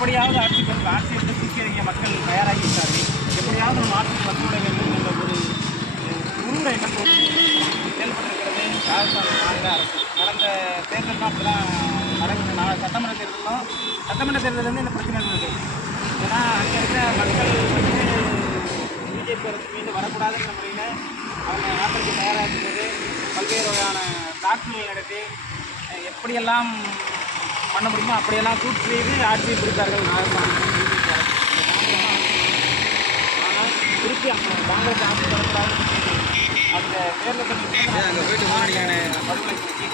எப்படியாவது ஆட்சியை தீர்க்க மக்கள் தயாராகி விட்டார்கள். எப்படியாவது நம்ம ஆட்சியை வந்துவிட வேண்டும் என்ற ஒரு உருவ எண்ணத்தோடு செயல்பட்டிருக்கிறது ராஜஸ்தான் மாநில அரசு. கடந்த தேர்தல் அப்படிலாம் நடைபெற்ற சட்டமன்ற தேர்தல் இந்த பிரச்சனை இருந்தது. ஏன்னா அங்கே இருக்கிற மக்கள் பிஜேபி அரசு மீது வரக்கூடாதுன்ற முறையில் அவங்க நாட்டிற்கு தயாராக இருந்தது. பல்வேறு வகையான தாக்குதல் நடத்தி எப்படியெல்லாம் பண்ண முடியுமோ அப்படியெல்லாம் கூட்டு செய்து ஆட்சியை பிடித்தார்கள் ராஜஸ்தான் பிஜேபி அரசு. ஆனால் திருப்பி அந்த காங்கிரஸ் ஆட்சி வரக்கூடாதுன்னு அந்த தேர்தல் முக்கிய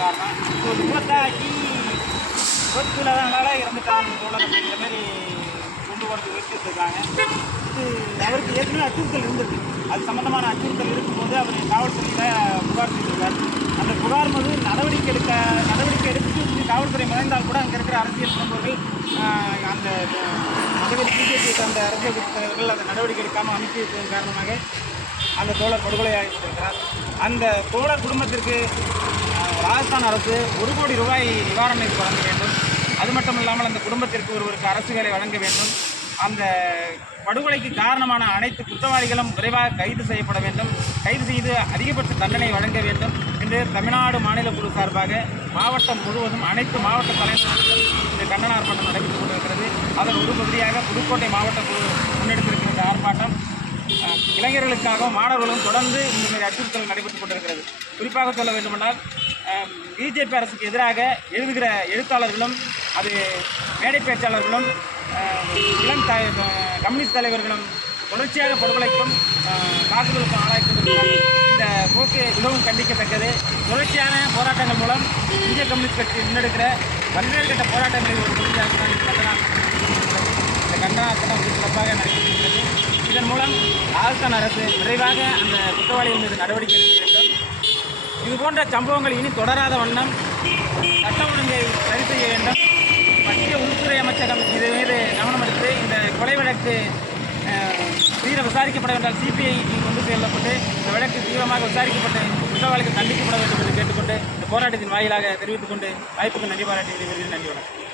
காரணம் ஒரு விபத்தாக்கி விபத்துலால இறந்துட்டாங்க போல இந்த மாதிரி கொண்டு வரது வச்சுருக்காங்க. அவருக்கு ஏற்கனவே அச்சுறுத்தல் இருந்தது. அது சம்பந்தமான அச்சுறுத்தல் இருக்கும்போது அவர் காவல்துறையில் புகார் செய்திருக்கார். அந்த புகார் போது நடவடிக்கை எடுத்து காவல்துறை மறைந்தால் கூட அங்கே இருக்கிற அரசியல் பிரமுகர்கள் அந்த மகளிர் பிஜேபி சார்ந்த அரசியல் கட்சி தலைவர்கள் அந்த நடவடிக்கை எடுக்காமல் அனுப்பி வைப்பதன் காரணமாக அந்த தோழர் படுகொலையாகியிருக்கிறார். அந்த தோழர் குடும்பத்திற்கு ராஜஸ்தான் அரசு 1 கோடி ரூபாய் நிவாரண வழங்க வேண்டும். அது மட்டும் இல்லாமல் அந்த குடும்பத்திற்கு ஒருவருக்கு அரசு வேலை வழங்க வேண்டும். அந்த படுகொலைக்கு காரணமான அனைத்து குற்றவாளிகளும் விரைவாக கைது செய்யப்பட வேண்டும். கைது செய்து அதிகபட்ச தண்டனை வழங்க வேண்டும் என்று தமிழ்நாடு மாநில குழு சார்பாக மாவட்டம் முழுவதும் அனைத்து மாவட்ட தலைவர்களும் இந்த கண்டன ஆர்ப்பாட்டம் நடைபெற்றுக் கொண்டிருக்கிறது. அதன் ஒரு பகுதியாக புதுக்கோட்டை மாவட்ட குழு முன்னெடுத்திருக்கிற இந்த ஆர்ப்பாட்டம் இளைஞர்களுக்காகவும் மாணவர்களும் தொடர்ந்து இந்த மாதிரி அச்சுறுத்தல் நடைபெற்றுக் கொண்டிருக்கிறது. குறிப்பாக சொல்ல வேண்டுமென்றால் பிஜேபி அரசுக்கு எதிராக எழுதுகிற எழுத்தாளர்களும் அது மேடை பேச்சாளர்களும் இளம் கம்யூனிஸ்ட் தலைவர்களும் தொடர்ச்சியாக படுகொலைக்கும் தாக்குதலுக்கும் ஆளாய்க்கொண்டிருக்கிறார்கள். இந்த போக்கு மிகவும் கண்டிக்கத்தக்கது. தொடர்ச்சியான போராட்டங்கள் மூலம் இந்திய கம்யூனிஸ்ட் கட்சி முன்னெடுக்கிற பல்வேறு கட்ட போராட்டங்களில் ஒரு பகுதியாக தான் இந்த கண்டனார்த்தம் சிறப்பாக நடைபெறுகிறது. இதன் மூலம் ராஜஸ்தான் அரசு விரைவாக அந்த குற்றவாளிகள் மீது நடவடிக்கை எடுக்க வேண்டும். இதுபோன்ற சம்பவங்கள் இனி தொடராத வண்ணம் சட்டம் ஒழுங்கை சரி செய்ய வேண்டும். மத்திய உள்துறை அமைச்சகம் இது மீது கவனம் எடுத்து இந்த கொலை வழக்கு விசாரிக்கப்பட வேண்டால் சிபிஐ கொண்டு செல்லப்பட்டு இந்த வழக்கு தீவிரமாக விசாரிக்கப்பட்டு குற்றவாளிகள் தண்டிக்கப்பட வேண்டும் என்று கேட்டுக்கொண்டு இந்த போராட்டத்தின் வாயிலாக தெரிவித்துக் கொண்டு வாய்ப்புக்கு நன்றி பாராட்டி நன்றி வணக்கம்.